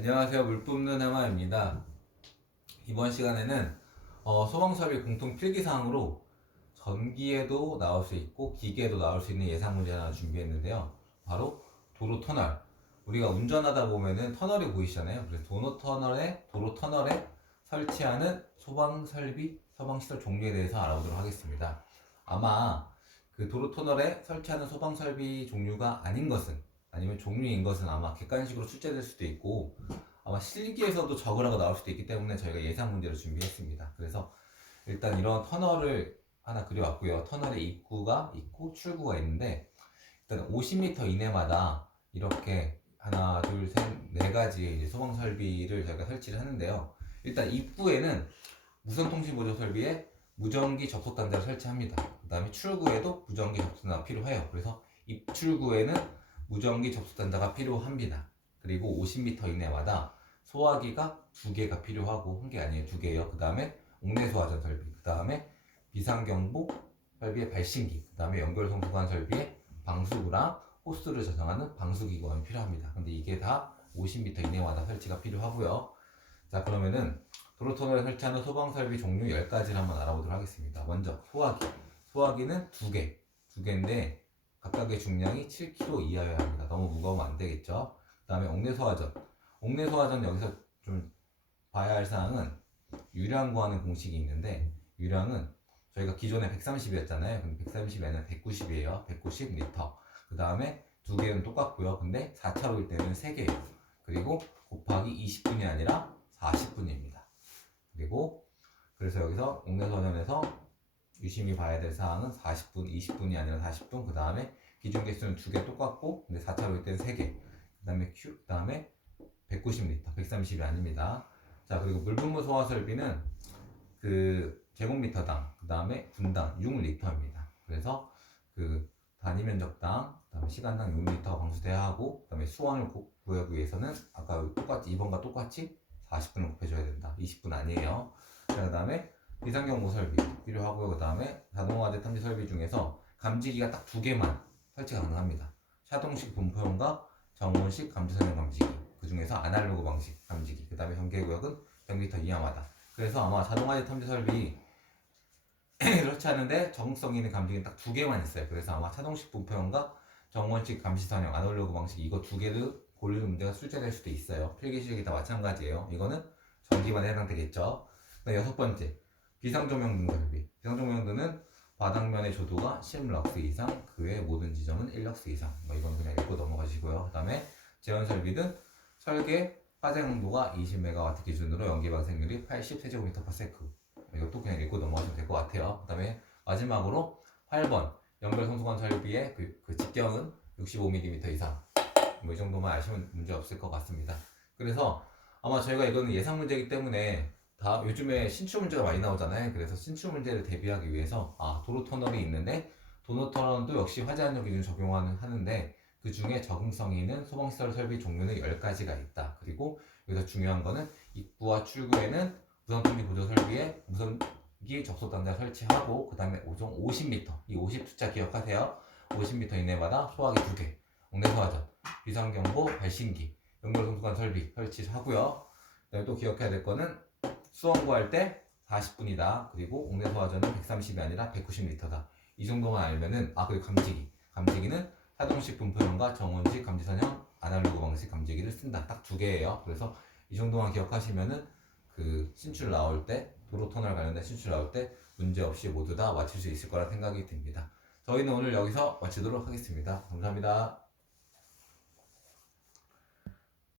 안녕하세요. 물 뿜는 해마입니다. 이번 시간에는 어, 소방설비 공통 필기사항으로 전기에도 나올 수 있고 기계에도 나올 수 있는 예상 문제 하나 준비했는데요. 바로 도로 터널. 우리가 운전하다 보면은 터널이 보이시잖아요. 그래서 도로 터널에 도로 터널에 설치하는 소방 설비, 소방 시설 종류에 대해서 알아보도록 하겠습니다. 아마 그 도로 터널에 설치하는 소방 설비 종류가 아닌 것은 아니면 종류인 것은 아마 객관식으로 출제될 수도 있고 아마 실기에서도 적으라고 나올 수도 있기 때문에 저희가 예상 문제를 준비했습니다. 그래서 일단 이런 터널을 하나 그려왔고요. 터널의 입구가 있고 출구가 있는데 일단 50m 이내마다 이렇게 하나, 둘, 셋, 네 이제 소방 설비를 저희가 설치를 하는데요. 일단 입구에는 무선 통신 보조 설비에 무전기 접속 단자를 설치합니다. 그 다음에 출구에도 무전기 접속 단자가 필요해요. 그래서 입출구에는 무전기 접속 단자가 필요합니다. 그리고 50m 이내마다 소화기가 두 개가 필요하고 한 개 아니에요 두 개예요. 그 다음에 옥내 소화전 설비, 그 다음에 비상경보 설비의 발신기, 그 다음에 연결 송수관 설비의 방수구랑 호스를 저장하는 방수기관이 필요합니다. 근데 이게 다 50m 이내마다 설치가 필요하고요. 자 그러면은 도로터널에 설치하는 소방 설비 종류 10가지를 한번 알아보도록 하겠습니다. 먼저 소화기, 소화기는 두 개, 두 개인데 각각의 중량이 7kg 이하여야 합니다. 너무 무거우면 안 되겠죠. 그 다음에 옥내 소화전. 옥내 소화전 여기서 좀 봐야 할 사항은 유량 구하는 공식이 있는데 유량은 저희가 기존에 130이었잖아요. 근데 130에는 190이에요. 190 리터. 그 다음에 두 개는 똑같고요. 근데 4차로일 때는 3개예요. 그리고 곱하기 20분이 아니라 40분입니다. 그리고 그래서 여기서 옥내 소화전에서 유심히 봐야 될 사항은 40분, 20분이 아니라 40분. 그 다음에 기준 개수는 두 개 똑같고, 근데 4차로일 때는 3개. 그 다음에 큐, 그 다음에 190리터, 130이 아닙니다. 자, 그리고 물분무 소화 설비는 그 제곱미터당, 그 다음에 분당 6리터입니다. 그래서 그 단위 면적당, 그 다음에 시간당 6리터 방수돼야 하고, 그 다음에 수원을 구- 구하기 위해서는 아까 똑같이 2번과 똑같이 40분을 곱해줘야 된다. 20분 아니에요. 자, 그 다음에 비상경보 설비 필요하고요. 그 다음에 자동화재 탐지 설비 중에서 감지기가 딱 두 개만 설치가 가능합니다. 샤동식 분포용과 정원식 감지선형 감지기. 그 중에서 아날로그 방식 감지기. 그 다음에 전개구역은 100m 이하마다. 그래서 아마 자동화재 탐지 설비 설치하는데 적응성 있는 감지기는 딱 두 개만 있어요. 그래서 아마 차동식 분포용과 정원식 감시선형 아날로그 방식 이거 두 개를 고르는 문제가 출제될 수도 있어요. 필기실기 다 마찬가지예요. 이거는 전기반에 해당되겠죠. 여섯 번째 비상조명 등 설비. 비상조명 등은 바닥면의 조도가 10럭스 이상, 그 외 모든 지점은 1럭스 이상. 뭐 이건 그냥 읽고 넘어가시고요. 그 다음에 제원 설비는 설계 화재 강도가 20메가와트 기준으로 연기 발생률이 80세제곱미터/s. 이것도 그냥 읽고 넘어가시면 될 것 같아요. 그 다음에 마지막으로 8번 연결 성수관 설비의 그, 그 직경은 65mm 이상. 뭐 이 정도만 아시면 문제 없을 것 같습니다. 그래서 아마 저희가 이거는 예상 문제이기 때문에 다 요즘에 신축 문제가 많이 나오잖아요. 그래서 신축 문제를 대비하기 위해서 아 도로 터널이 있는데 도로 터널도 역시 화재 안전 기준 적용하는 하는데 그 중에 적응성이 있는 소방시설 설비 종류는 10가지가 있다. 그리고 여기서 중요한 거는 입구와 출구에는 무선통신 보조 설비에 무선기 접속 단자 설치하고 그 다음에 오종 50m 이 50 숫자 기억하세요. 50m 이내마다 소화기 2개, 옥내 소 화전, 비상경보 발신기, 연결 송수관 설비 설치하고요. 그다음에 또 기억해야 될 거는 수원 구할 때 40분이다. 그리고 옥내 소화전은 130이 아니라 190리터다. 이 정도만 알면은 아 그리고 감지기, 감지기는 하동식 분포형과 정원식 감지선형 아날로그 방식 감지기를 쓴다. 딱 두 개예요. 그래서 이 정도만 기억하시면은 그 신출 나올 때 도로 터널 관련된 신출 나올 때 문제 없이 모두 다 맞출 수 있을 거라 생각이 듭니다. 저희는 오늘 여기서 마치도록 하겠습니다. 감사합니다.